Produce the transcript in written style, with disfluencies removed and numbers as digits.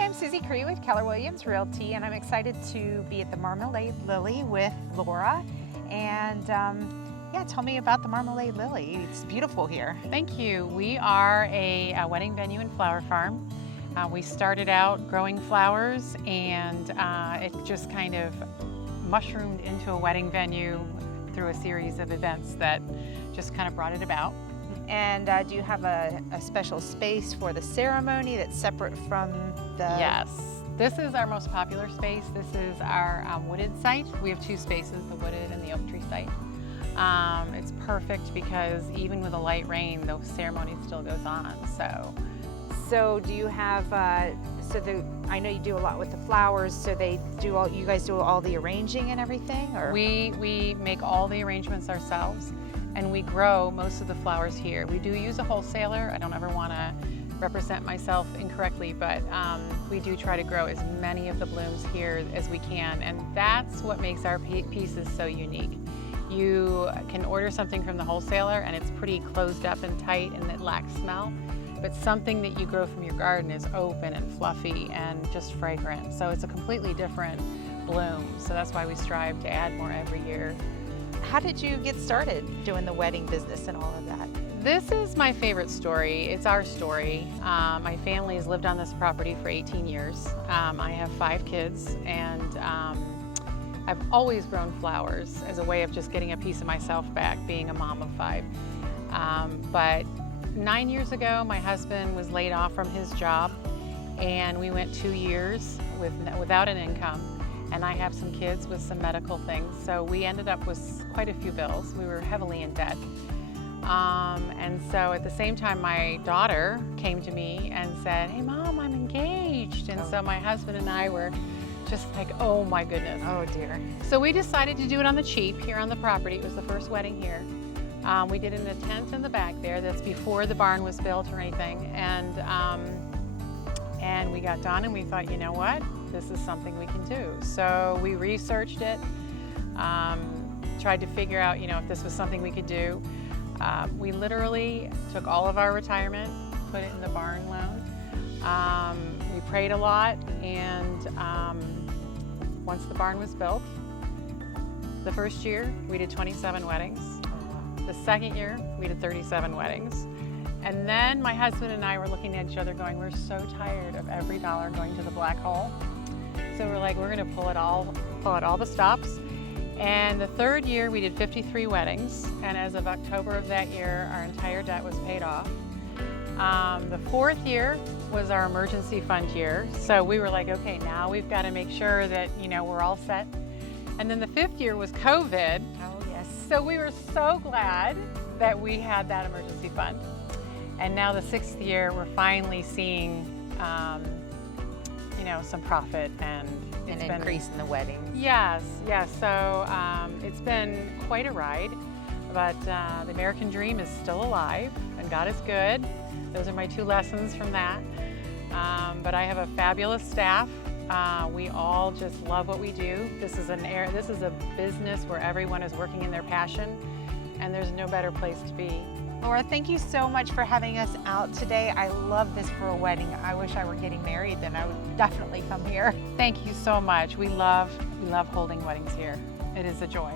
I'm Suzi Cree with Keller Realty, and I'm excited to be at the Marmalade Lily with Laura. And yeah, tell me about the Marmalade Lily. It's beautiful here. Thank you. We are a wedding venue and flower farm. We started out growing flowers, and it just kind of mushroomed into a wedding venue through a series of events that just kind of brought it about. And do you have a special space for the ceremony that's separate from the... Yes. This is our most popular space. This is our wooded site. We have two spaces, the wooded and the oak tree site. It's perfect because even with a light rain, the ceremony still goes on. So do you have, I know you do a lot with the flowers, so you guys do all the arranging and everything? Or? We make all the arrangements ourselves, and we grow most of the flowers here. We do use a wholesaler. I don't ever want to represent myself incorrectly, but we do try to grow as many of the blooms here as we can, and that's what makes our pieces so unique. You can order something from the wholesaler and it's pretty closed up and tight and it lacks smell, but something that you grow from your garden is open and fluffy and just fragrant. So it's a completely different bloom. So that's why we strive to add more every year. How did you get started doing the wedding business and all of that? This is my favorite story. It's our story. My family has lived on this property for 18 years. I have 5 kids, and I've always grown flowers as a way of just getting a piece of myself back, being a mom of 5. But 9 years ago, my husband was laid off from his job, and we went 2 years without an income. And I have some kids with some medical things, so we ended up with quite a few bills. We were heavily in debt. And so at the same time, my daughter came to me and said, "Hey Mom, I'm engaged." And so my husband and I were just like, oh my goodness. Oh dear. So we decided to do it on the cheap here on the property. It was the first wedding here. We did it in a tent in the back there. That's before the barn was built or anything. And we got done and we thought, you know what? This is something we can do. So we researched it, tried to figure out, if this was something we could do. We literally took all of our retirement, put it in the barn loan. We prayed a lot, and once the barn was built, the first year we did 27 weddings. The second year we did 37 weddings. And then my husband and I were looking at each other going, we're so tired of every dollar going to the black hole. So we're like, we're gonna pull out all the stops. And the third year we did 53 weddings. And as of October of that year, our entire debt was paid off. The fourth year was our emergency fund year. So we were like, okay, now we've got to make sure that, we're all set. And then the fifth year was COVID. Oh yes. So we were so glad that we had that emergency fund. And now the 6th year, we're finally seeing, some profit and an increase in the weddings. Yes. So it's been quite a ride, but the American dream is still alive, and God is good. Those are my 2 lessons from that. But I have a fabulous staff. We all just love what we do. This is a business where everyone is working in their passion, and there's no better place to be. Laura, thank you so much for having us out today. I love this for a wedding. I wish I were getting married, then I would definitely come here. Thank you so much. We love holding weddings here. It is a joy.